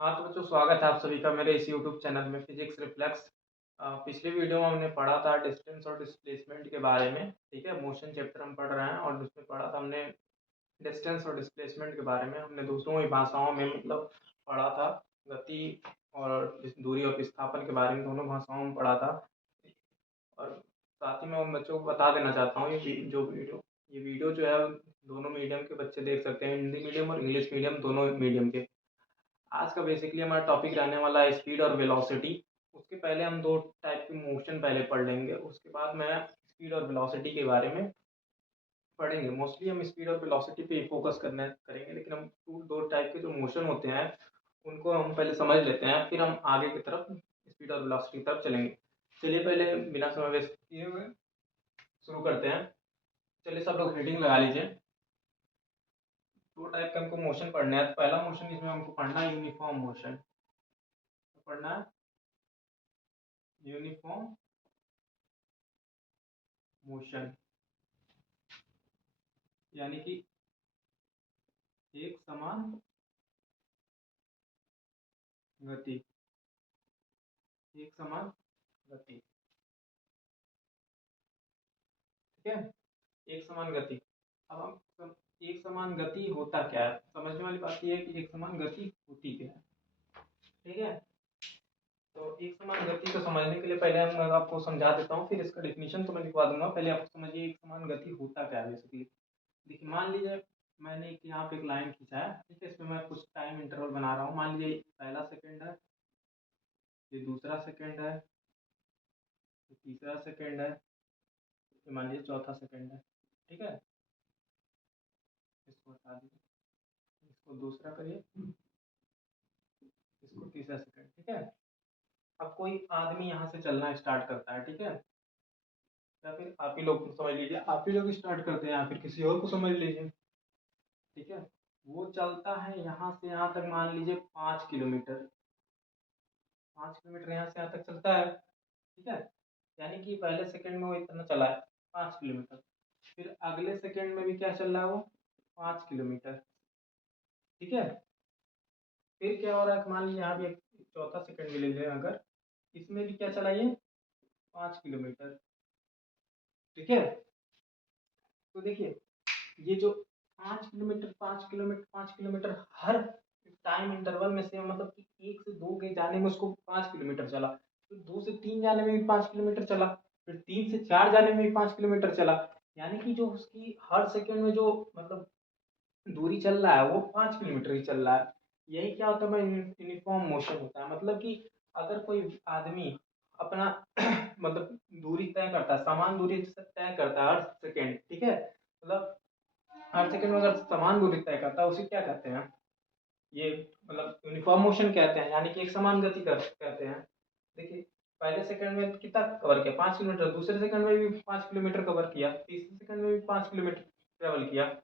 हाँ तो बच्चों, स्वागत है आप सभी का मेरे इस यूट्यूब चैनल में फिजिक्स रिफ्लेक्स। पिछले वीडियो में हमने पढ़ा था डिस्टेंस और डिस्प्लेसमेंट के बारे में। ठीक है, मोशन चैप्टर हम पढ़ रहे हैं और उसमें पढ़ा था हमने डिस्टेंस और डिस्प्लेसमेंट के बारे में। हमने दूसरों ही भाषाओं में मतलब पढ़ा था गति और दूरी और विस्थापन के बारे में, दोनों भाषाओं में पढ़ा था। और साथ ही मैं उन बच्चों को बता देना चाहता हूँ ये वीडियो जो है दोनों मीडियम के बच्चे देख सकते हैं, हिंदी मीडियम और इंग्लिश मीडियम, दोनों मीडियम के। आज का बेसिकली हमारा टॉपिक रहने वाला है स्पीड और वेलोसिटी। उसके पहले हम दो टाइप की मोशन पहले पढ़ लेंगे, उसके बाद मैं स्पीड और वेलोसिटी के बारे में पढ़ेंगे। मोस्टली हम स्पीड और वेलोसिटी पे ही फोकस करने करेंगे, लेकिन हम दो टाइप के जो मोशन होते हैं उनको हम पहले समझ लेते हैं, फिर हम आगे की तरफ स्पीड और वेलोसिटी की तरफ चलेंगे। चलिए पहले बिना समय वेस्ट किए हुए शुरू करते हैं। चलिए सब लोग हेडिंग लगा लीजिए। दो टाइप के हमको मोशन पढ़ना है। पहला मोशन इसमें हमको पढ़ना है यूनिफॉर्म मोशन। पढ़ना है यूनिफॉर्म मोशन, यानी कि एक समान गति। एक समान गति, ठीक है। एक समान गति। अब एक समान गति होता क्या है, समझने वाली बात यह है कि एक समान गति होती क्या है। ठीक है, तो एक समान गति को समझने के लिए पहले मैं आपको समझा देता हूँ, फिर इसका डेफिनेशन तो मैं लिखवा दूंगा। पहले आप समझिए एक समान गति होता क्या है बेसिकली। देखिए, मान लीजिए मैंने एक यहाँ पे एक लाइन खींचा है, ठीक है। इसमें मैं कुछ टाइम इंटरवल बना रहा हूँ। मान लीजिए पहला सेकंड है, ये दूसरा सेकंड है, ये तीसरा सेकंड है, ये मान लीजिए चौथा सेकंड है। ठीक है, इसको हटा दीजिए, इसको दूसरा करिए, इसको तीसरा सेकंड। ठीक है, अब कोई आदमी यहाँ से चलना स्टार्ट करता है, ठीक है। या फिर आप ही लोग समझ लीजिए, आप ही लोग स्टार्ट करते हैं, या फिर किसी और को समझ लीजिए। ठीक है, वो चलता है यहाँ से यहाँ तक, मान लीजिए 5 किलोमीटर। 5 किलोमीटर यहाँ से यहाँ तक चलता है, ठीक है। यानी कि पहले सेकंड में वो इतना चला है, 5 किलोमीटर। फिर अगले सेकंड में भी क्या चल रहा है, वो 5 किलोमीटर। ठीक है, फिर क्या हो रहा है, मान लीजिए यहाँ भी एक चौथा सेकंड भी ले लें अगर, इसमें भी क्या चला ये 5 किलोमीटर। ठीक है, तो देखिए ये जो 5 किलोमीटर 5 किलोमीटर 5 किलोमीटर हर टाइम इंटरवल में से, मतलब कि 1 से 2 के जाने में उसको 5 किलोमीटर चला, फिर 2 से 3 जाने में भी 5 किलोमीटर चला, फिर 3 से 4 जाने में भी 5 किलोमीटर चला। यानी कि जो उसकी हर सेकंड में जो मतलब दूरी चल रहा है वो 5 किलोमीटर ही चल रहा है। यही क्या होता है, यूनिफॉर्म मोशन होता है। मतलब कि अगर कोई आदमी अपना मतलब दूरी तय करता है, समान दूरी तय करता है हर सेकेंड, ठीक है। मतलब हर सेकंड में अगर समान दूरी तय करता है, उसे क्या कहते हैं, ये मतलब यूनिफॉर्म मोशन कहते हैं, यानी कि एक समान गति कहते हैं। देखिए, पहले सेकंड में कितना कवर किया, 5 किलोमीटर, दूसरे सेकंड में भी 5 किलोमीटर कवर किया, तीसरे सेकंड में भी 5 किलोमीटर ट्रेवल किया।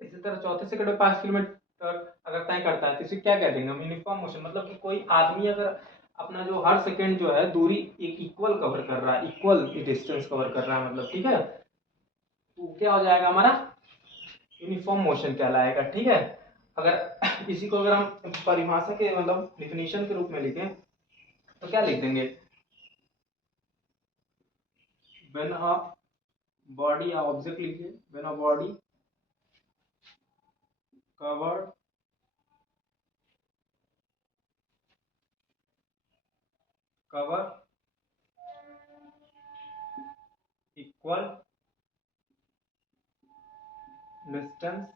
इसी तरह चौथे सेकंड में 5 किलोमीटर अगर तय करता है, तो इसे क्या कह देंगे हम, यूनिफॉर्म मोशन। मतलब कि कोई आदमी अगर अपना जो हर सेकंड जो है दूरी एक इक्वल कवर कर रहा है, इक्वल डिस्टेंस कवर कर रहा है, मतलब ठीक है, तो क्या हो जाएगा हमारा, यूनिफॉर्म मोशन कहलाएगा। ठीक है, अगर इसी को अगर हम परिभाषा के मतलब डिफिनेशन के रूप में लिखें तो क्या लिख देंगे, व्हेन अ बॉडी, ऑब्जेक्ट लिखिए, when a body covered cover equal distance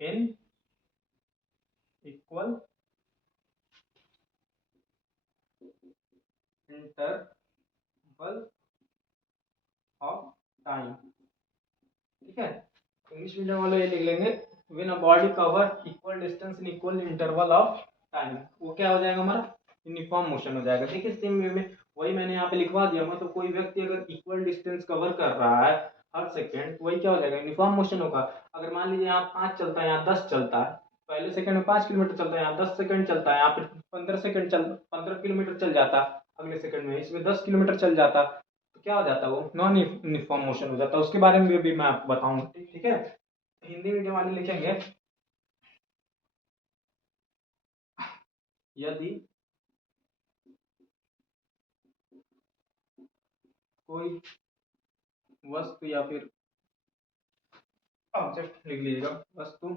in equal interval of time. ठीक है, इंग्लिश मीडियम वाले ये लिख लेंगे, when a body cover equal distance in equal interval of time. वो क्या हो जाएगा हमारा, यूनिफॉर्म मोशन हो जाएगा। देखिए सेम वे में वही मैंने यहाँ पे लिखवा दिया, मतलब कोई व्यक्ति अगर इक्वल डिस्टेंस कवर कर रहा है हर सेकेंड, तो वही क्या हो जाएगा, यूनिफॉर्म मोशन होगा। अगर मान लीजिए यहाँ 5 चलता है, यहाँ 10 चलता है, पहले सेकंड में 5 किलोमीटर चलता है, यहाँ 10 सेकंड चलता है, यहाँ पे 15 सेकंड चल 15 किलोमीटर चल जाता, अगले सेकंड में इसमें 10 किलोमीटर चल जाता, तो क्या हो जाता है, वो नॉन यूनिफॉर्म मोशन हो जाता है। उसके बारे में भी मैं आपको बताऊंगा, ठीक है। हिंदी मीडियम वाले लिखेंगे, यदि कोई वस्तु या फिर ऑब्जेक्ट लिख लीजिएगा, वस्तु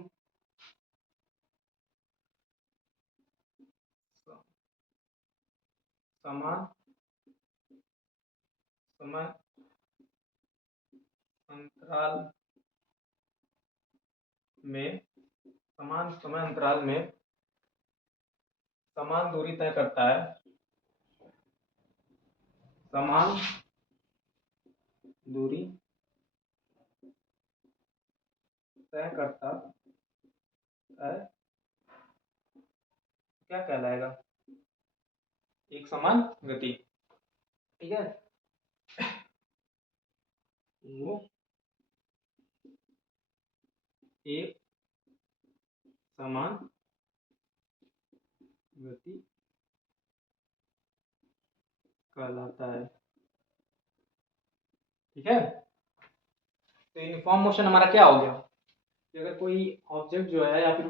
समान समय अंतराल में समान समय अंतराल में समान दूरी तय करता है, समान दूरी तय करता है, क्या कहलाएगा? एक समान गति। ठीक है, वो एक समान गति कहलाता है। ठीक है, तो यूनिफॉर्म मोशन हमारा क्या हो गया कि अगर कोई ऑब्जेक्ट जो है या फिर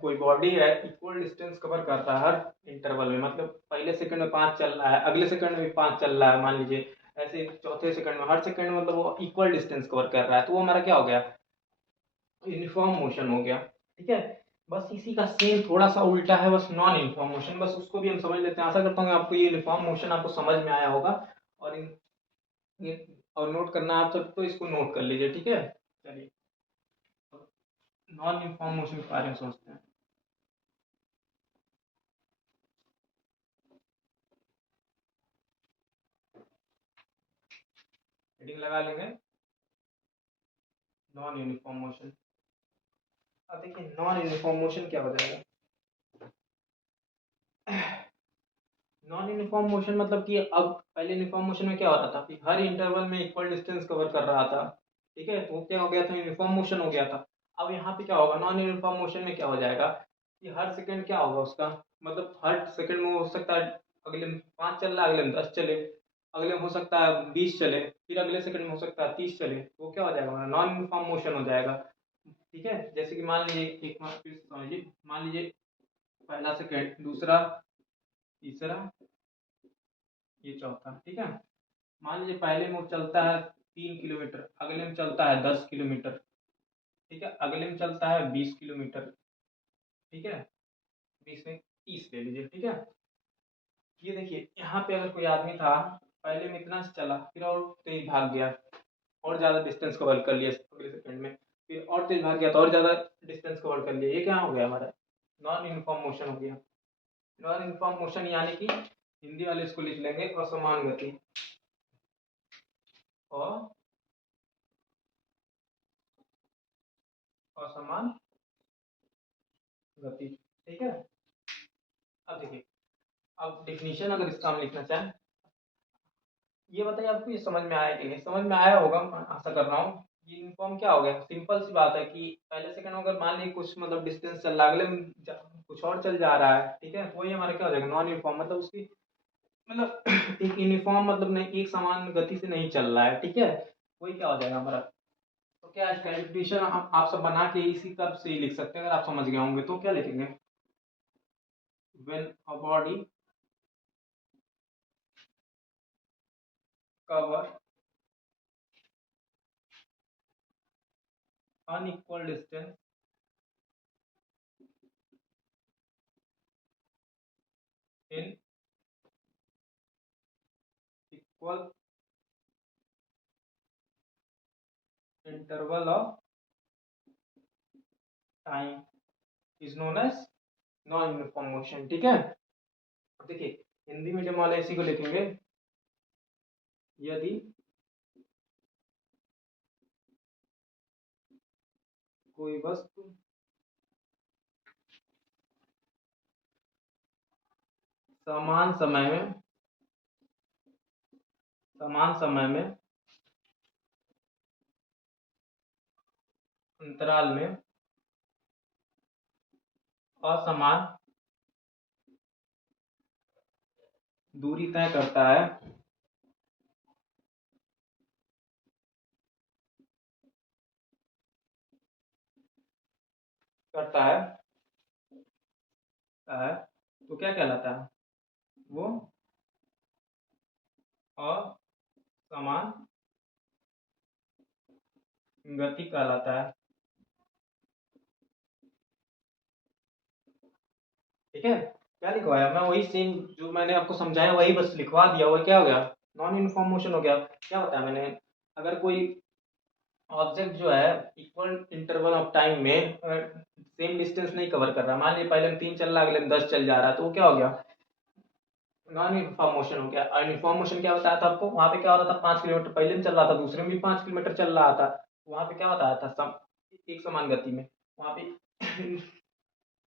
कोई बॉडी है इक्वल डिस्टेंस कवर करता है हर इंटरवल में, मतलब पहले सेकंड में 5 चल रहा है, अगले सेकंड में भी 5 चल रहा है मान लीजिए, ऐसे चौथे सेकंड में, हर सेकंड में मतलब वो इक्वल डिस्टेंस कवर कर रहा है, तो वो हमारा क्या हो गया? यूनिफॉर्म मोशन हो गया। ठीक है, बस इसी का सेम थोड़ा सा उल्टा है, बस नॉन यूनिफॉर्म मोशन, बस उसको भी हम समझ लेते हैं। आशा करता हूँ आपको ये यूनिफॉर्म मोशन आपको समझ में आया होगा, और ये और नोट करना आप सब तो इसको नोट कर लीजिए। ठीक है, चलिए नॉन यूनिफॉर्म मोशन के बारे में सोचते हैं। हेडिंग लगा लेंगे नॉन यूनिफॉर्म मोशन। अब देखिए नॉन यूनिफॉर्म मोशन क्या हो जाएगा? नॉन यूनिफॉर्म मोशन मतलब कि अब पहले यूनिफॉर्म मोशन में क्या हो रहा था कि हर इंटरवल में इक्वल डिस्टेंस कवर कर रहा था। ठीक है, वो क्या हो गया था? यूनिफॉर्म मोशन हो गया था। अब यहाँ पे क्या होगा? नॉन यूनिफॉर्म मोशन में क्या हो जाएगा कि हर सेकंड क्या होगा उसका, मतलब हर सेकंड में हो सकता है अगले में 5 चल रहा है, अगले में 10 चले, अगले में हो सकता है 20 चले, फिर अगले सेकंड में हो सकता है 30 चले, वो क्या हो जाएगा? नॉन यूनिफॉर्म मोशन हो जाएगा। ठीक है, जैसे कि मान लीजिए एक बार फिर से समझिए, मान लीजिए पहला सेकंड, दूसरा, तीसरा, ये चौथा। ठीक है, मान लीजिए पहले में वो चलता है 3 किलोमीटर, अगले में चलता है 10 किलोमीटर। ठीक है, अगले में चलता है 20 किलोमीटर। ठीक है, 20 में 30 ले लीजिए। ठीक है, ये देखिए यहाँ पे अगर कोई आदमी था, पहले में इतना से चला, फिर और तेज भाग गया, और ज्यादा डिस्टेंस कवर कर लिया अगले सेकंड में, फिर और तेज भाग गया तो और ज्यादा डिस्टेंस कवर कर लिया, ये क्या हो गया? हमारा नॉन यूनिफॉर्म मोशन हो गया। नॉन यूनिफॉर्म मोशन यानी कि हिंदी वाले इसको लिख लेंगे असमान गति, और असमान गति। ठीक है, अब देखिए, अब डेफिनेशन अगर इसका हम लिखना चाहें, ये बताइए आपको ये समझ में आया कि नहीं? समझ में आया होगा, मैं आशा कर रहा हूँ। ये यूनिफॉर्म क्या हो गया? सिंपल सी बात है कि पहले सेकंड में अगर मान लीजिए कुछ मतलब डिस्टेंस चल रहा है, अगले में कुछ और चल जा रहा है। ठीक है, वही हमारा क्या हो जाएगा? नॉन यूनिफॉर्म, मतलब उसकी मतलब एक यूनिफॉर्म मतलब नहीं, एक समान गति से नहीं चल रहा है। ठीक है, वही क्या हो जाएगा हमारा? तो क्या इसका डेफिनेशन आप सब बना के इसी तरफ से ही लिख सकते हैं, अगर आप समझ गए होंगे तो। क्या लिखेंगे? When a body cover unequal distance in equal interval of time is known as non uniform motion. ठीक है, अब देखिए हिंदी मीडियम वाले इसी को लिखेंगे, यदि कोई वस्तु समान समय में समान समय में अंतराल में असमान दूरी तय करता है, तो क्या कहलाता है वो? असमान गति कहलाता है। ठीक है, क्या लिखवाया मैं? वही सेम जो मैंने आपको समझाया वही बस लिखवा दिया। वो क्या हो गया? नॉन यूनिफॉर्म मोशन हो गया। क्या बताया मैंने? अगर कोई ऑब्जेक्ट जो है इक्वल इंटरवल ऑफ टाइम में सेम डिस्टेंस नहीं कवर कर रहा, मान लीजिए पहले में 3 चल रहा है, अगले में 10 चल जा रहा है, तो वो क्या हो गया? नॉन यूनिफॉर्म मोशन हो गया। और यूनिफॉर्म मोशन क्या बताया था आपको? वहां पे क्या हो रहा था? 5 किलोमीटर पहले में चल रहा था, दूसरे में भी 5 किलोमीटर चल रहा था। वहां पे क्या बताया था? एक समान गति में। वहां पे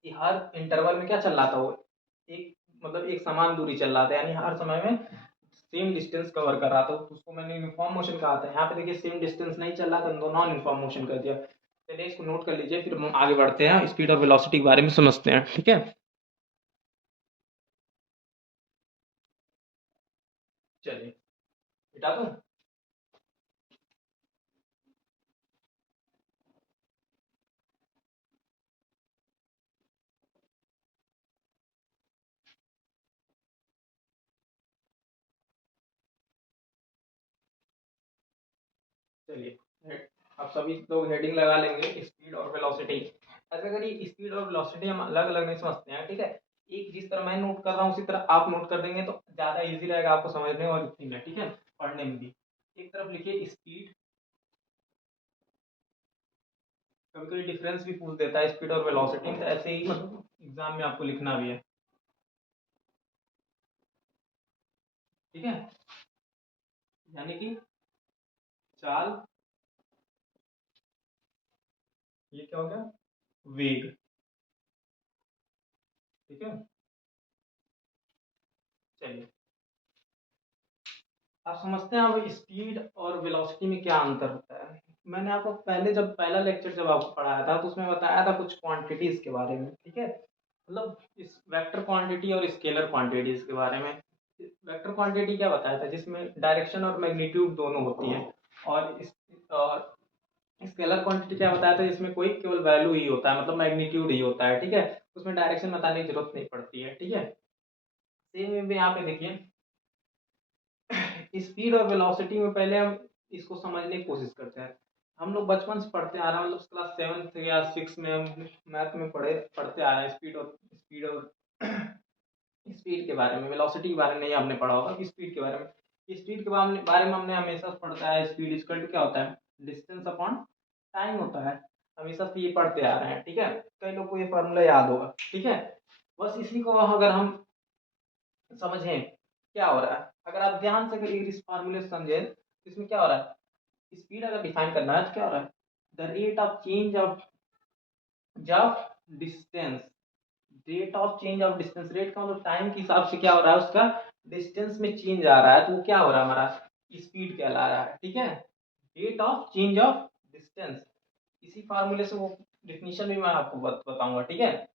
कि हर इंटरवल में क्या चल रहा था वो? एक मतलब एक समान दूरी चल रहा था, यानी हर समय में सेम डिस्टेंस कवर कर रहा था, तो उसको मैंने यूनिफॉर्म मोशन कहा था। यहाँ पे देखिए सेम डिस्टेंस नहीं चल रहा था, तो नॉन यूनिफॉर्म मोशन कर दिया। चलिए इसको नोट कर लीजिए, फिर हम आगे बढ़ते हैं, स्पीड और वेलोसिटी के बारे में समझते हैं। ठीक है, चलिए बेटा तो चलिए अब सभी लोग हेडिंग लगा लेंगे, स्पीड और वेलोसिटी। ऐसे करिए, स्पीड और वेलोसिटी हम अलग अलग नहीं समझते हैं, ठीक है? एक जिस तरह मैं नोट कर रहा हूँ उसी तरह आप नोट कर देंगे तो ज्यादा इजी रहेगा आपको समझने और लिखने में, ठीक है? पढ़ने में भी। एक तरफ लिखिए स्पीड। कभी कभी डिफरेंस भी पूछ देता है स्पीड और वेलोसिटी, तो ऐसे ही मतलब एग्जाम में आपको लिखना भी है। ठीक है, यानी कि चाल, ये क्या हो गया? वेग। ठीक है, चलिए आप समझते हैं अब स्पीड और वेलोसिटी में क्या अंतर होता है। मैंने आपको पहले जब पहला लेक्चर जब आपको पढ़ाया था तो उसमें बताया था कुछ क्वांटिटीज के बारे में, ठीक है? मतलब इस वेक्टर क्वांटिटी और स्केलर क्वांटिटीज के बारे में। वेक्टर क्वांटिटी क्या बताया था? जिसमें डायरेक्शन और मैग्नीट्यूड दोनों होती है। और स्केलर क्वांटिटी क्या बताया था? जिसमें कोई केवल वैल्यू ही होता है, मतलब मैग्नीट्यूड ही होता है, ठीक है? उसमें डायरेक्शन बताने की जरूरत नहीं पड़ती है, ठीक है? सेम वे में यहाँ पे देखिए, स्पीड और वेलोसिटी में पहले हम इसको समझने की कोशिश करते हैं। हम लोग बचपन से पढ़ते आ रहे हैं, मतलब क्लास 7 या 6 में हम मैथ में पढ़ते आ रहे हैं स्पीड और स्पीड के बारे में। वेलोसिटी के बारे में नहीं हमने पढ़ा होगा कि स्पीड के बारे में। स्पीड के बारे में हमने हमेशा पढ़ता है, स्पीड इक्वल टू क्या होता है? डिस्टेंस अपॉन टाइम होता है। हमेशा से ये पढ़ते आ रहे हैं, ठीक है? कई लोग को ये फॉर्मूला याद होगा, ठीक है? बस इसी को अगर हम समझें क्या हो रहा है, अगर आप ध्यान से करिए इस फार्मूले से समझें तो इसमें क्या हो रहा है? स्पीड अगर डिफाइन करना है तो क्या हो रहा है? The rate of change of distance. Rate of change of distance, rate का मतलब टाइम के हिसाब से क्या हो रहा है? उसका डिस्टेंस में चेंज आ रहा है, तो वो क्या हो रहा है? हमारा स्पीड कहला रहा है, ठीक है? Rate of change of distance. इसी फार्मूले से वो डिफिनीशन भी मैं आपको बताऊंगा, ठीक है?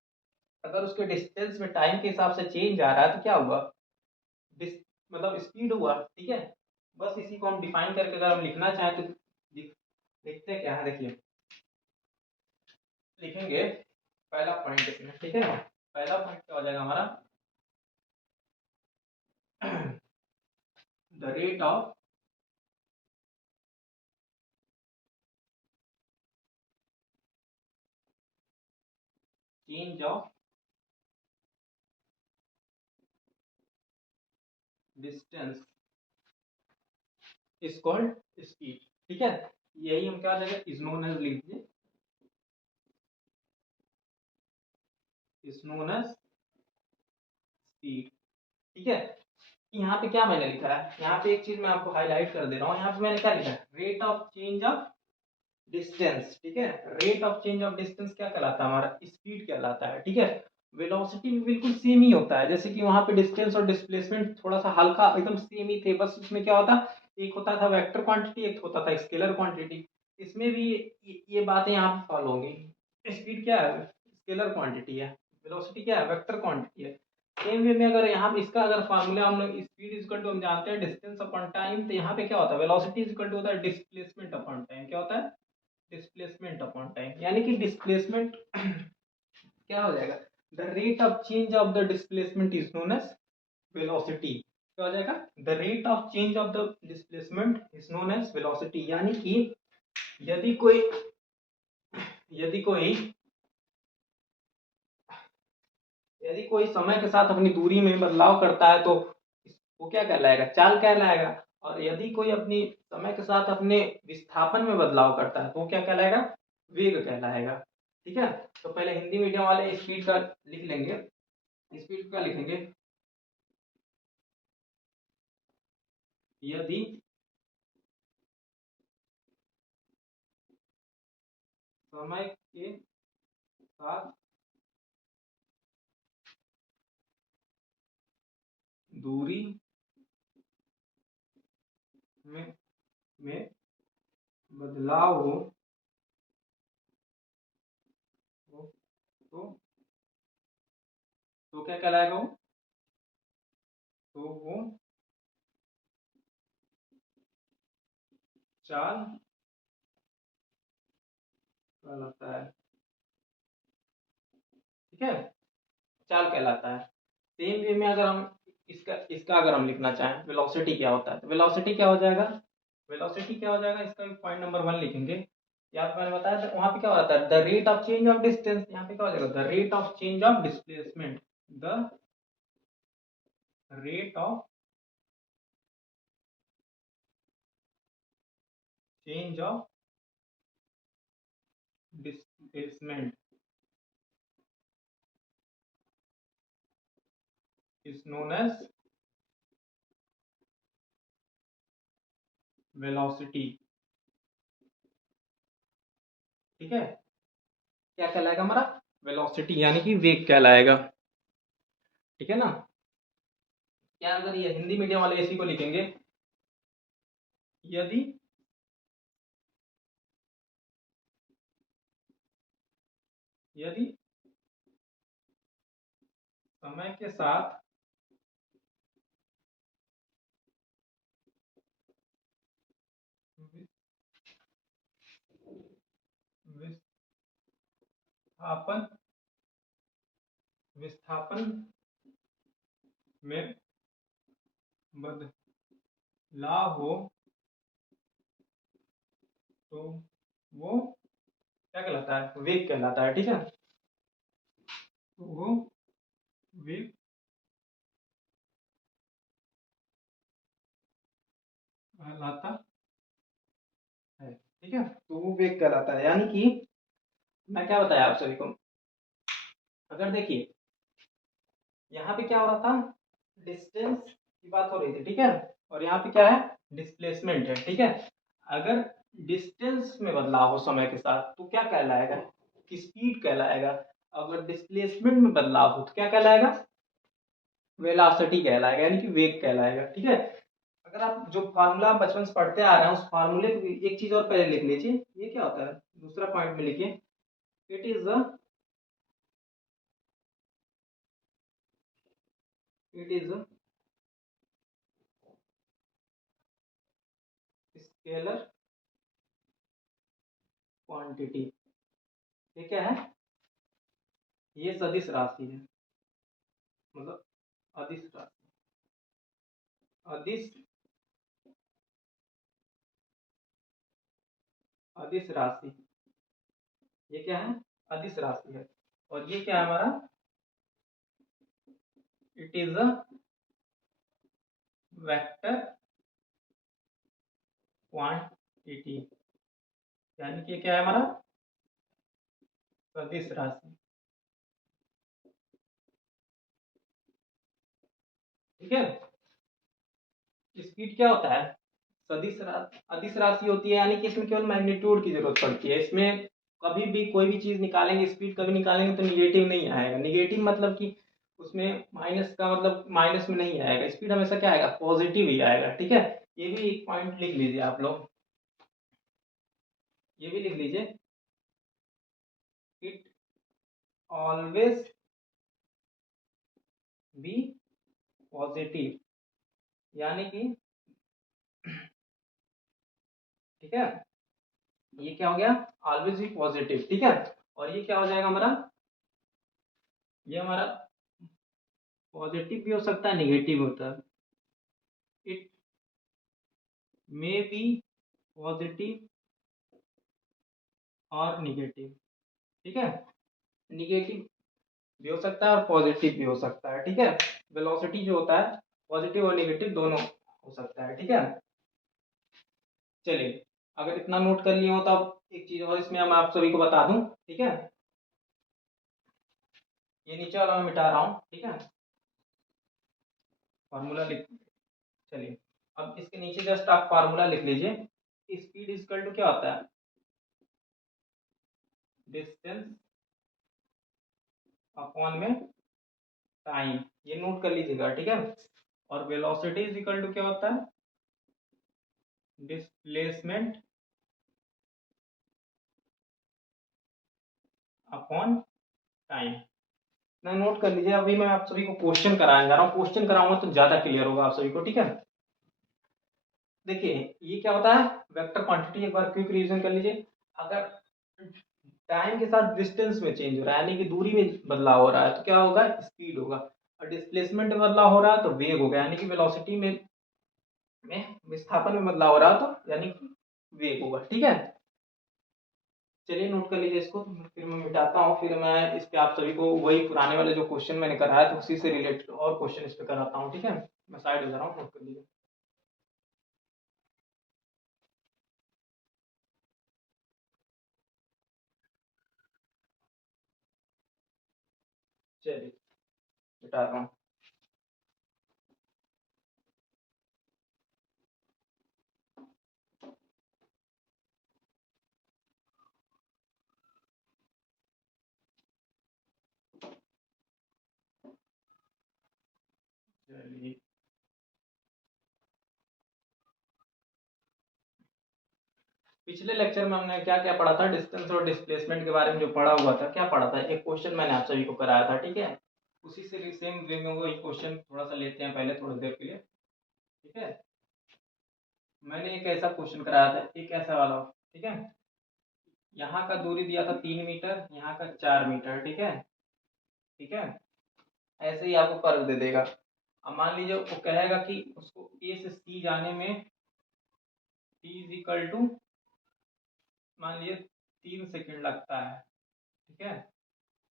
अगर उसके डिस्टेंस में टाइम के हिसाब से चेंज आ रहा है तो क्या हुआ? मतलब स्पीड हुआ, ठीक है? बस इसी को हम डिफाइन करके अगर हम लिखना चाहें तो लिखते क्या है, देखिए लिखेंगे पहला पॉइंट इसमें, ठीक है? पहला पॉइंट क्या हो जाएगा हमारा? The rate of change of distance is called speed, ठीक है? यही हम क्या हो इज नोन एज, लिख दीजिए, इज नोन एज स्पीड, ठीक है? यहाँ पे क्या मैंने लिखा है? यहाँ पे एक चीज मैं आपको हाईलाइट कर दे रहा हूँ। यहाँ पे मैंने क्या लिखा है? Rate of change of distance, ठीक है? Rate of change of distance क्या कहलाता है? हमारा स्पीड कहलाता है, ठीक है? वेलोसिटी भी बिल्कुल सेम ही होता है, जैसे कि वहां पे डिस्टेंस और डिस्प्लेसमेंट थोड़ा सा हल्का एकदम सेम ही थे, बस उसमें क्या होता, एक होता था वेक्टर क्वांटिटी, एक होता था स्केलर क्वांटिटी। इसमें भी ये बातें यहाँ पे फॉलो होंगी। स्पीड क्या है? स्केलर क्वांटिटी है। वेलोसिटी क्या है? वेक्टर क्वांटिटी है। सेम वे में अगर यहाँ पे इसका अगर फॉर्मूला हम लोग, स्पीड इज इक्वल टू हम जानते हैं डिस्टेंस अपॉन टाइम, तो यहाँ पे क्या होता है? वेलोसिटी इज इक्वल टू होता है डिस्प्लेसमेंट अपॉन टाइम। क्या होता है? डिस्प्लेसमेंट अपॉन टाइम, यानी कि डिस्प्लेसमेंट क्या हो जाएगा? The rate of change of the displacement is known as velocity. क्या हो जाएगा? The rate of change of the displacement is known as velocity. यानी कि यदि कोई यदि कोई यदि कोई समय के साथ अपनी दूरी में बदलाव करता है तो वो क्या कहलाएगा? चाल कहलाएगा। और यदि कोई अपनी समय के साथ अपने विस्थापन में बदलाव करता है तो वो क्या कहलाएगा? वेग कहलाएगा। ठीक है, तो पहले हिंदी मीडियम वाले स्पीड का लिख लेंगे। स्पीड का लिखेंगे, यदि समय के साथ दूरी में में बदलाव हो तो क्या कहलाएगा वो? तो वो चाल कहलाता है। ठीक है, चाल कहलाता है। सेम वे में अगर हम इसका इसका अगर हम लिखना चाहें वेलोसिटी क्या होता है, तो वेलोसिटी क्या हो जाएगा? वेलोसिटी क्या हो जाएगा? इसका भी पॉइंट नंबर 1 लिखेंगे। यहाँ पे मैंने बताया था, वहां पे क्या हो जाता है? The rate of change of distance. यहाँ पे क्या हो जाएगा? The rate of change of displacement. The rate of change of displacement is known as velocity. ठीक है, क्या कहलाएगा हमारा? वेलोसिटी, यानी कि वेग कहलाएगा। ठीक है ना? क्या अगर ये हिंदी मीडियम वाले इसी को लिखेंगे, यदि यदि समय के साथ विस्थापन विस्थापन में बदलाव हो तो वो क्या कहलाता है? वेग कहलाता है। ठीक है, तो वो वेग कहलाता है। ठीक है, तो वो वेग कहलाता है। यानी कि मैं क्या बताया आप सभी को, अगर देखिए यहाँ पे क्या हो रहा था? डिस्टेंस की बात हो रही थी। ठीक है, और यहाँ पे क्या है? डिस्प्लेसमेंट है। ठीक है, अगर डिस्टेंस में बदलाव हो समय के साथ तो क्या कहलाएगा? स्पीड कहलाएगा। अगर डिस्प्लेसमेंट में बदलाव हो तो क्या कहलाएगा? वेलोसिटी कहलाएगा, यानी कि वेग कहलाएगा। ठीक है, अगर आप जो फार्मूला बचपन से पढ़ते आ रहे हैं उस फार्मूले को एक चीज और पहले लिख लीजिए। ये क्या होता है? दूसरा पॉइंट में लिखिए, it is a it is scalar quantity. ये क्या है? ये सदिश राशि है, मतलब अदिश राशि। अदिश अदिश राशि, ये क्या है? अदिश राशि है। और ये क्या है हमारा? It is a vector quantity. यानी कि क्या है हमारा? सदिश राशि। ठीक है, स्पीड क्या होता है? अदिश राशि होती है, यानी कि इसमें केवल मैग्नीट्यूड की जरूरत पड़ती है। इसमें कभी भी कोई भी चीज निकालेंगे, स्पीड कभी निकालेंगे तो निगेटिव नहीं आएगा। निगेटिव मतलब कि उसमें माइनस का मतलब माइनस में नहीं आएगा। स्पीड हमेशा क्या आएगा? पॉजिटिव ही आएगा। ठीक है, ये भी एक पॉइंट लिख लीजिए आप लोग, ये भी लिख लीजिए, इट ऑलवेज बी पॉजिटिव। यानी कि ठीक है, ये क्या हो गया? Always be positive. ठीक है, और ये क्या हो जाएगा हमारा? ये हमारा पॉजिटिव भी हो सकता है, निगेटिव होता है। इट मे बी पॉजिटिव और निगेटिव, ठीक है। निगेटिव भी हो सकता है और पॉजिटिव भी हो सकता है, ठीक है। वेलोसिटी जो होता है पॉजिटिव और निगेटिव दोनों हो सकता है, ठीक है। चलिए, अगर इतना नोट कर लिए हो तो अब एक चीज और इसमें मैं आप सभी को बता दूं, ठीक है। ये नीचे वाला मैं मिटा रहा हूँ, ठीक है। फार्मूला लिख, चलिए अब इसके नीचे जस्ट आप फार्मूला लिख लीजिए। स्पीड इक्वल टू क्या होता है, डिस्टेंस अपॉन में टाइम, ये नोट कर लीजिएगा, ठीक है। और वेलोसिटी इज इक्वल टू क्या होता है, डिस्प्लेसमेंट अपॉन टाइम। ना नोट कर लीजिए। अभी मैं आप सभी को क्वेश्चन कराने जा रहा हूँ, क्वेश्चन कराऊंगा तो ज्यादा क्लियर होगा आप सभी को, ठीक है। देखिए ये क्या होता है, वेक्टर क्वांटिटी। एक बार क्विक रिवीजन कर लीजिए। अगर टाइम के साथ डिस्टेंस में चेंज हो रहा है, यानी कि दूरी में बदलाव हो रहा है, तो क्या होगा, स्पीड होगा। और डिस्प्लेसमेंट में बदलाव हो रहा है तो वेग होगा, यानी कि वेलोसिटी में विस्थापन में बदलाव हो रहा है तो यानी कि वेग होगा, ठीक है। चलिए नोट कर लीजिए इसको, तो फिर मैं मिटाता हूँ। फिर मैं इस पे आप सभी को वही पुराने वाले जो क्वेश्चन मैंने कराया था उसी से रिलेटेड और क्वेश्चन इस पे कराता हूँ, ठीक है। मैं साइड हो जा रहा हूँ, नोट कर लीजिए। चलिए मिटा रहा हूँ। चलिए पिछले लेक्चर में हमने क्या क्या पढ़ा था, डिस्टेंस और डिस्प्लेसमेंट के बारे में जो पढ़ा हुआ था, क्या पढ़ा था, एक क्वेश्चन मैंने आप सभी को कराया था, ठीक है। उसी से सेम वे में वही क्वेश्चन थोड़ा सा लेते हैं पहले थोड़ी देर के लिए, ठीक है। मैंने एक ऐसा क्वेश्चन कराया था, एक ऐसा वाला, ठीक है। यहाँ का दूरी दिया था 3 मीटर, यहाँ का 4 मीटर, ठीक है, ठीक है। ऐसे ही आपको कर्व दे देगा। अब मान लीजिए वो कहेगा कि उसको ए से सी जाने में टी इज इक्वल टू, मान लीजिए 3 सेकंड लगता है, ठीक है।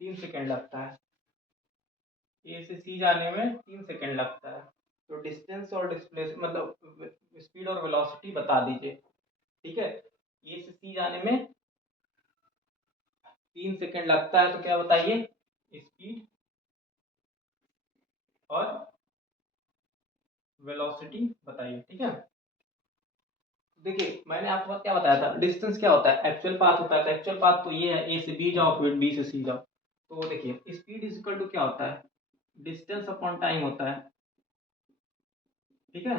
3 सेकंड लगता है, ए से सी जाने में 3 सेकंड लगता है। तो डिस्टेंस और डिस्प्लेस मतलब स्पीड और वेलोसिटी बता दीजिए, ठीक है। ए से सी जाने में 3 सेकंड लगता है, तो क्या बताइए, स्पीड और वेलोसिटी बताइए, ठीक है। देखिए मैंने आपको क्या बताया था, डिस्टेंस क्या होता है, एक्चुअल पाथ होता है। तो एक्चुअल पाथ तो ये है, ए से बी जाओ फिर बी से सी जाओ। तो देखिए स्पीड इज इक्वल टू क्या होता है, डिस्टेंस अपॉन टाइम होता है, ठीक है,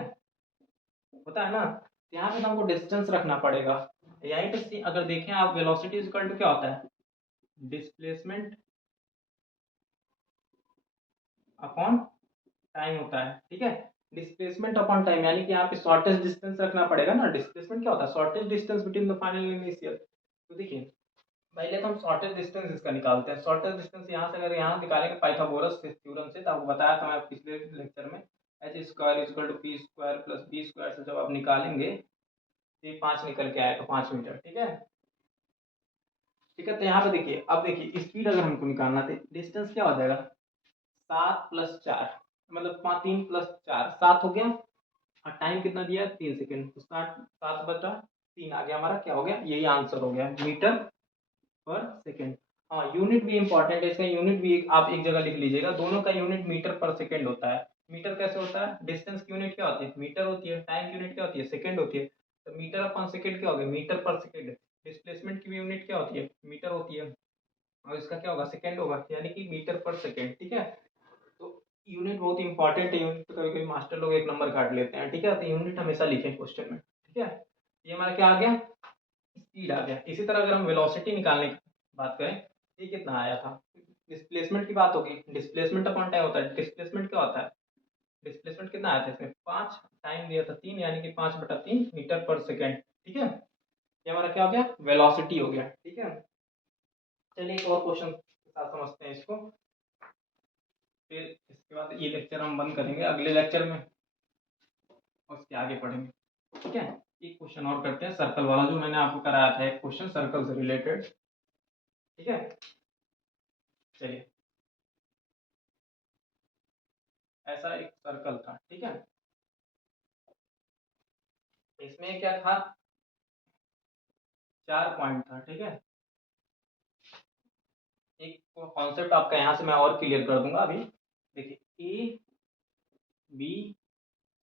होता है ना। यहाँ पे तो हमको डिस्टेंस रखना पड़ेगा। यहीं पे अगर देखें आप, वेलोसिटी इज इक्वल टू क्या होता है, डिस्प्लेसमेंट अपॉन टाइम होता है, ठीक है। डिस्प्लेसमेंट अपॉन टाइम यानी कि यहाँ पे शॉर्टेस्ट डिस्टेंस रखना पड़ेगा ना। डिस्प्लेसमेंट क्या होता है, shortest distance between the final and initial. तो देखिए पहले तो हम शॉर्टेस्ट डिस्टेंस इसका निकालते हैं। शॉर्टेस्ट डिस्टेंस यहाँ से अगर यहाँ निकालेंगे पाइथागोरस थ्योरम से, तो आपको बताया था मैं पिछले लेक्चर में, H square equal to P square plus B square से जब आप निकालेंगे तो ये 5 निकल के आएगा, 5 मीटर, ठीक है, ठीक है। तो यहाँ पे देखिए, अब देखिए स्पीड अगर हमको निकालना है तो डिस्टेंस क्या हो जाएगा, 7 + 4 मतलब 3 + 4 7 हो गया। और टाइम कितना दिया है, 3 सेकेंड। तो 7/3 आ गया हमारा, क्या हो गया, यही आंसर हो गया, मीटर पर सेकेंड। हाँ यूनिट भी इंपॉर्टेंट है, इसका यूनिट भी आप एक जगह लिख लीजिएगा। दोनों का यूनिट मीटर पर सेकेंड होता है। मीटर कैसे होता है, डिस्टेंस की यूनिट क्या होती है, मीटर होती है। टाइम की यूनिट क्या होती है, सेकेंड होती है। तो मीटर अपॉन सेकेंड क्या हो गया, मीटर पर सेकेंड। डिस्प्लेसमेंट की भी यूनिट क्या होती है, मीटर होती है। और इसका क्या होगा, सेकेंड होगा, यानी कि मीटर पर सेकेंड, ठीक है। तो यूनिट बहुत इंपॉर्टेंट है। यूनिट कभी कभी मास्टर लोग एक नंबर काट लेते हैं, ठीक है। तो यूनिट हमेशा लिखें क्वेश्चन में, ठीक है। ये हमारा क्या आ गया, स्पीड आ गया। इसी तरह अगर हम वेलोसिटी निकालने की बात करें, ये कितना आया था, डिस्प्लेसमेंट की बात होगी। डिस्प्लेसमेंट अपॉन टाइम होता है। डिस्प्लेसमेंट क्या होता है, डिस्प्लेसमेंट कितना आया था इसमें, 5, टाइम दिया था 3, यानी कि 5/3 मीटर पर सेकेंड, ठीक है। ये हमारा क्या हो गया, वेलोसिटी हो गया, ठीक है। चलिए एक और क्वेश्चन के साथ समझते हैं इसको। बाद ये लेक्चर हम बंद करेंगे, अगले लेक्चर में उसके आगे पढ़ेंगे। ठीक है, एक क्वेश्चन और करते हैं सर्कल वाला, जो मैंने आपको कराया था एक क्वेश्चन सर्कल से रिलेटेड। ठीक है, चलिए, ऐसा एक सर्कल था। ठीक है, इसमें क्या था, 4 पॉइंट था। ठीक है, एक कॉन्सेप्ट आपका यहाँ से मैं और क्लियर कर दूंगा अभी। देखिए, ए बी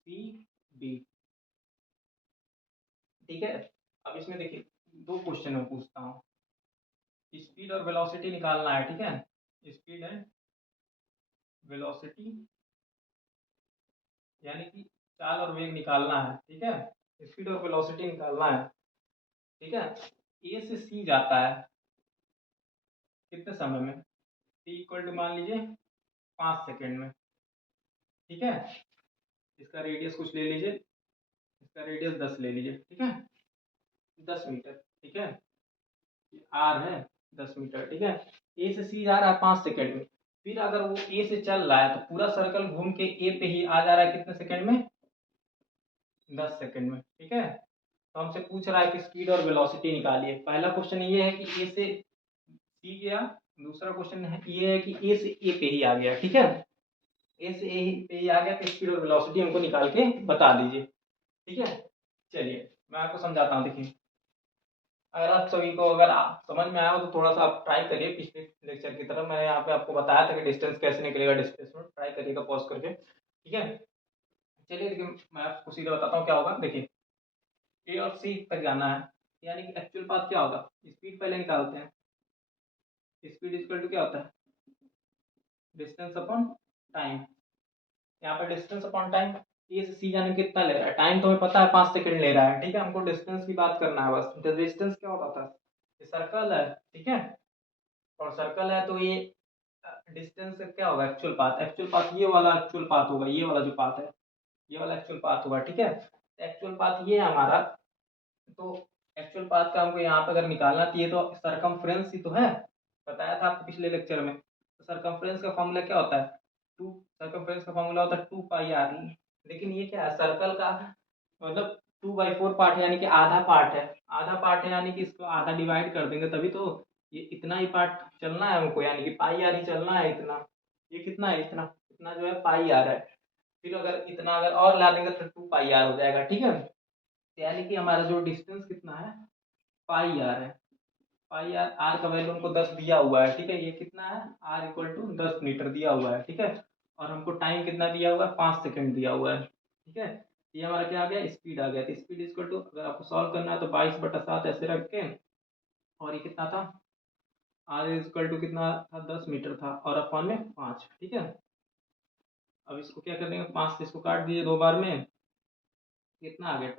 सी डी। ठीक है, अब इसमें देखिए 2 क्वेश्चन मैं पूछता हूँ, स्पीड और वेलोसिटी निकालना है। ठीक है, स्पीड एंड वेलोसिटी, यानी कि चाल और वेग निकालना है। ठीक है, स्पीड और वेलोसिटी निकालना है। ठीक है, ए से सी जाता है कितने समय में, टी इक्वल टू मान लीजिए 5 सेकेंड में। ठीक है, इसका रेडियस कुछ ले लीजिए, इसका रेडियस 10 ले लीजिए। ठीक है, 10 मीटर। ठीक है, आर है 10 मीटर। ठीक है, ए से सी जा रहा है 5 सेकेंड में। फिर अगर वो ए से चल रहा है तो पूरा सर्कल घूम के ए पे ही आ जा रहा है कितने सेकेंड में, 10 सेकेंड में। ठीक है, तो हमसे पूछ रहा है कि स्पीड और वेलोसिटी निकालिए। पहला क्वेश्चन ये है कि ए से सी गया, दूसरा क्वेश्चन है ये है कि ए से ए पे ही आ गया। ठीक है, ए से ए पे ही आ गया तो स्पीड और वेलोसिटी हमको निकाल के बता दीजिए। ठीक है, चलिए मैं आपको समझाता हूँ। देखिए, अगर आप सभी को अगर आप समझ में आया हो तो थोड़ा सा आप ट्राई करिए, पिछले लेक्चर की तरह मैंने यहाँ पे आपको बताया था कि डिस्टेंस कैसे निकलेगा, डिस्प्लेसमेंट ट्राई करिएगा पॉज करके। ठीक है, चलिए देखिए मैं आपको सीधा बताता हूँ क्या होगा। देखिए, ए और सी तक जाना है, यानी कि एक्चुअल पाथ क्या होगा, स्पीड पहले निकालते हैं। स्पीड इक्वल टू क्या होता है, डिस्टेंस अपॉन टाइम। यहाँ पे डिस्टेंस अपॉन टाइम, ए से सी जाने में कितना ले रहा है, टाइम तो हमें पता है 5 सेकंड ले रहा है। ठीक है, हमको डिस्टेंस की बात करना है बस। तो डिस्टेंस क्या होता था, ये सर्कल है। ठीक है, और सर्कल है तो ये डिस्टेंस क्या होगा, एक्चुअल पाथ। एक्चुअल पाथ ये वाला एक्चुअल पाथ होगा, ये वाला जो पाथ है ये वाला एक्चुअल पाथ होगा। ठीक है, एक्चुअल पाथ ये है हमारा। तो एक्चुअल पाथ का हमको यहाँ पे अगर निकालना तो ये तो सरकमफ्रेंस ही तो है, बताया था आपको पिछले लेक्चर में। तो सरकमफ्रेंस का फॉर्मूला क्या होता है, टू, सरकमफ्रेंस का फॉर्मूला होता है 2 पाई आर। लेकिन ये क्या है, सर्कल का मतलब 2/4 पार्ट है, यानी कि आधा पार्ट है। आधा पार्ट है यानी कि इसको आधा डिवाइड कर देंगे तभी तो ये इतना ही पार्ट चलना है हमको, यानी कि पाई आर ही चलना है इतना। ये कितना है, इतना इतना जो है पाई आर है। फिर अगर इतना अगर और ला देंगे तो 2 पाई आर हो जाएगा। ठीक है, यानी कि हमारा जो डिस्टेंस कितना है, पाई आर है। पाई आर, आर का वैल्यू हमको 10 दिया हुआ है। ठीक है, ये कितना है, आर इक्वल टू 10 मीटर दिया हुआ है। ठीक है, और हमको टाइम कितना दिया हुआ है, 5 सेकेंड दिया हुआ है। ठीक है, ये हमारा क्या आ गया, स्पीड आ गया। तो स्पीड इक्वल टू, अगर आपको सॉल्व करना है तो 22/7 ऐसे रख के, और ये कितना था, आर इक्वल टू कितना था, 10 मीटर था, और अपॉन में 5। ठीक है, अब इसको क्या कर देंगे, 5 से इसको काट दीजिए 2 बार में, कितना आ गया,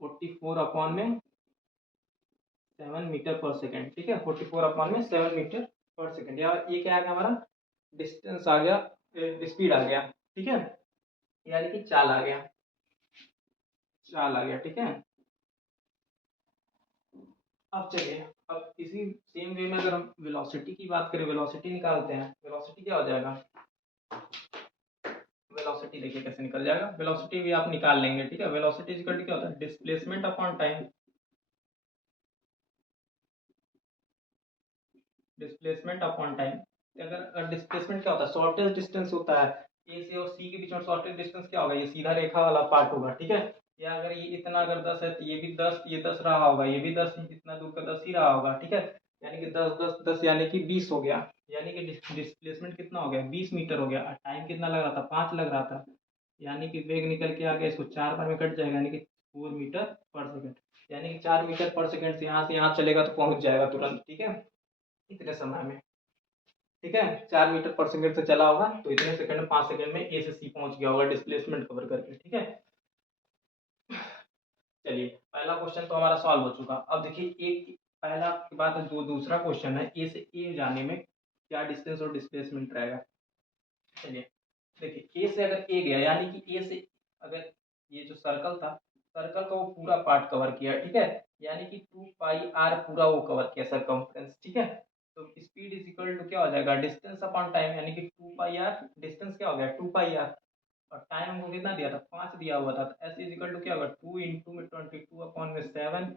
44/7 मीटर पर सेकेंड। ठीक है, 44/7 मीटर पर सेकेंड, या ये क्या आ गया हमारा, डिस्टेंस आ गया, स्पीड आ गया। ठीक है, यानी कि चाल आ गया, चाल आ गया। ठीक है, अब चलिए, अब इसी सेम वे में अगर हम वेलोसिटी की बात करें, वेलोसिटी निकालते हैं। वेलोसिटी क्या हो जाएगा, वेलोसिटी देखिए कैसे निकल जाएगा, वेलोसिटी भी आप निकाल लेंगे। ठीक है, वेलोसिटी इक्वल टू क्या होता है, displacement upon time. Displacement upon time, अगर डिस्प्लेसमेंट क्या होता है, शॉर्टेस्ट डिस्टेंस होता है, ए से और सी के बीच में शॉर्टेस्ट डिस्टेंस क्या होगा, ये सीधा रेखा वाला पार्ट होगा। ठीक है, या अगर ये इतना अगर 10 है तो ये भी 10, ये 10 रहा होगा, ये भी 10, इतना दूर का 10 ही रहा होगा। ठीक है, यानी कि 10 10 10 यानी कि 20 हो गया, यानी कि डिस्प्लेसमेंट कितना हो गया, 20 मीटर हो गया। टाइम कितना लग रहा था, 5 लग रहा था, यानी कि वेग निकल के आ गया, इसको 4 बार में कट जाएगा, यानी कि 4 मीटर पर सेकेंड। यानी कि 4 मीटर पर सेकेंड से यहाँ चलेगा तो पहुंच जाएगा तुरंत। ठीक है, इतने समय में। ठीक है, 4 मीटर पर सेकेंड से चला होगा तो इतने सेकंड में, 5 सेकंड में ए से सी पहुंच गया होगा डिस्प्लेसमेंट कवर करके। ठीक है, चलिए पहला क्वेश्चन तो हमारा सॉल्व हो चुका। अब देखिए एक पहला के बाद जो दूसरा क्वेश्चन है, ए से ए जाने में क्या डिस्टेंस और डिस्प्लेसमेंट रहेगा। चलिए देखिए, ए से अगर ए गया, यानी कि ए से अगर ये जो सर्कल था, सर्कल का वो पूरा पार्ट कवर किया। ठीक है, यानी कि 2 पाई आर पूरा वो कवर किया, सरकमफ्रेंस। ठीक है, तो स्पीड इज इक्वल टू क्या हो जाएगा, डिस्टेंस अपॉन टाइम, यानी कि 2 पाई आर। डिस्टेंस क्या हो गया, 2 पाई आर, और टाइम हमको कितना दिया था, 5 दिया हुआ था। तो एस इज इक्वल टू क्या होगा, 2 इंटू में 22 अपॉन में 7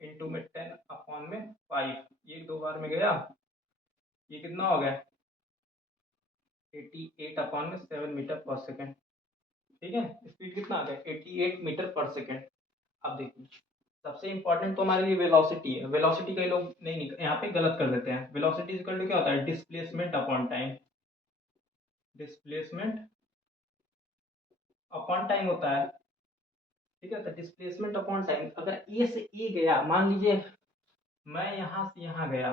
इंटू में 10 अपॉन में 5। ये 2 बार में गया, ये कितना हो गया, 88 अपॉन में 7 मीटर पर सेकेंड। ठीक है, स्पीड कितना आ गया, 88 मीटर पर सेकेंड। अब देखिए, सबसे इंपॉर्टेंट तो हमारे लिए वेलोसिटी है। वेलोसिटी कई लोग नहीं यहाँ पे गलत कर देते हैं। वेलोसिटी इक्वल टू क्या होता है, displacement upon time. Displacement upon time होता है। ठीक है, तो डिस्प्लेसमेंट अपॉन टाइम, अगर ए से ए गया, मान लीजिए मैं यहाँ से यहाँ गया,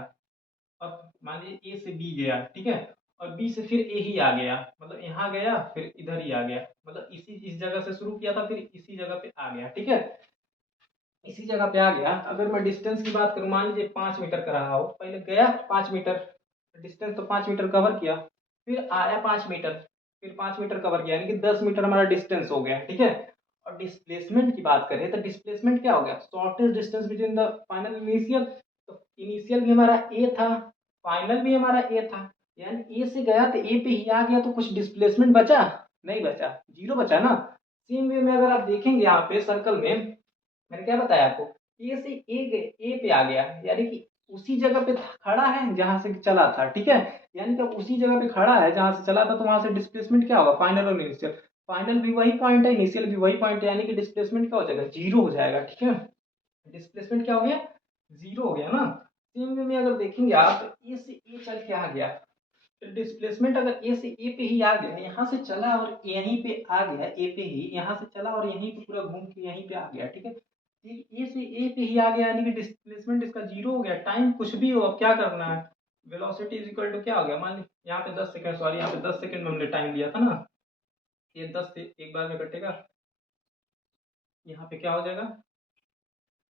और मान लीजिए ए से बी गया, ठीक है, और बी से फिर ए ही आ गया, मतलब यहाँ गया फिर इधर ही आ गया, मतलब इस जगह से शुरू किया था फिर इसी जगह पे आ गया। ठीक है, इसी जगह पे आ गया। अगर मैं डिस्टेंस की बात करूं, मान लीजिए 5 मीटर का रहा हो, पहले गया 5 मीटर, डिस्टेंस तो 5 मीटर कवर किया, फिर आया 5 मीटर, फिर 5 मीटर कवर किया, यानी कि 10 मीटर हमारा डिस्टेंस हो गया। ठीक है, और डिस्प्लेसमेंट की बात करें तो डिस्प्लेसमेंट क्या हो गया, shortest distance between the final initial. तो इनिशियल भी हमारा ए था, फाइनल भी हमारा ए था, यानी ए से गया तो ए पे ही आ गया, तो कुछ डिस्प्लेसमेंट बचा नहीं, बचा, जीरो बचा ना। सेम वे में अगर आप देखेंगे यहाँ पे सर्कल में, मैंने क्या बताया आपको, ए से ए पे आ गया, यानी कि उसी जगह पे खड़ा है जहां से चला था। ठीक है, यानी कि उसी जगह पे खड़ा है जहां से चला था, तो वहां से डिस्प्लेसमेंट क्या होगा, फाइनल और इनिशियल। फाइनल भी वही पॉइंट है, इनिशियल भी वही पॉइंट है, यानी कि डिस्प्लेसमेंट क्या हो जाएगा, जीरो हो जाएगा। ठीक है, डिस्प्लेसमेंट क्या हो गया, जीरो हो गया ना। सेम वे में अगर देखेंगे आप, ए से ए चल के आ गया, तो डिस्प्लेसमेंट अगर ए से ए पे ही आ गया, यहाँ से चला और यहीं पे आ गया, ए पे ही यहाँ से चला और यहीं पे पूरा घूम के यहीं पे आ गया। ठीक है, ए से ए पे ही आ गया, यानी कि डिस्प्लेसमेंट इसका जीरो हो गया। टाइम कुछ भी हो, अब क्या करना है, वेलोसिटी इज इक्वल टू क्या हो गया, मान ली यहाँ पे 10 सेकंड, सॉरी यहाँ पे 10 सेकंड में हमने टाइम दिया था ना, ये 10 से एक बार में कटेगा, यहाँ पे क्या हो जाएगा,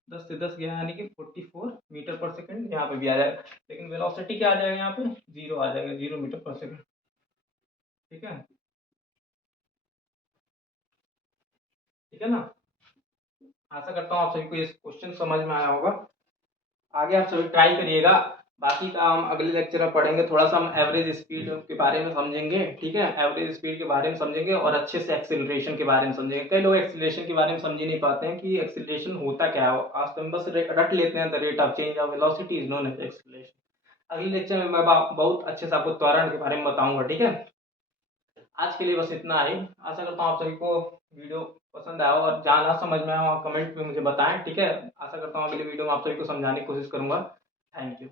10 से 10 गया, यानी कि 44 मीटर पर सेकंड यहाँ पे भी आ जाएगा। लेकिन वेलोसिटी क्या आ जाएगा, यहाँ पे जीरो आ जाएगा, 0 मीटर पर सेकंड। ठीक है, ठीक है ना। आशा करता हूँ आप सभी को ये क्वेश्चन समझ में आया होगा। आगे आप सभी ट्राई करिएगा। बाकी का हम अगले लेक्चर में पढ़ेंगे। थोड़ा सा हम एवरेज स्पीड के बारे में समझेंगे। ठीक है, एवरेज स्पीड के बारे में समझेंगे और अच्छे से एक्सेलरेशन के बारे में समझेंगे। कई लोग एक्सेलरेशन के बारे में समझ ही नहीं पाते हैं कि एक्सेलरेशन होता क्या है। आज तो हम बस रट लेते हैं, the rate of change of velocity is known as acceleration. अगले लेक्चर में मैं बहुत अच्छे से आपको त्वरण के बारे में बताऊंगा। ठीक है, आज के लिए बस इतना ही। आशा करता हूँ आप सभी को वीडियो पसंद आया हो, और जहाँ ना समझ में आया हो कमेंट में मुझे बताएं। ठीक है, आशा करता हूँ अगले वीडियो में आप सभी को समझाने की कोशिश करूंगा। Thank you.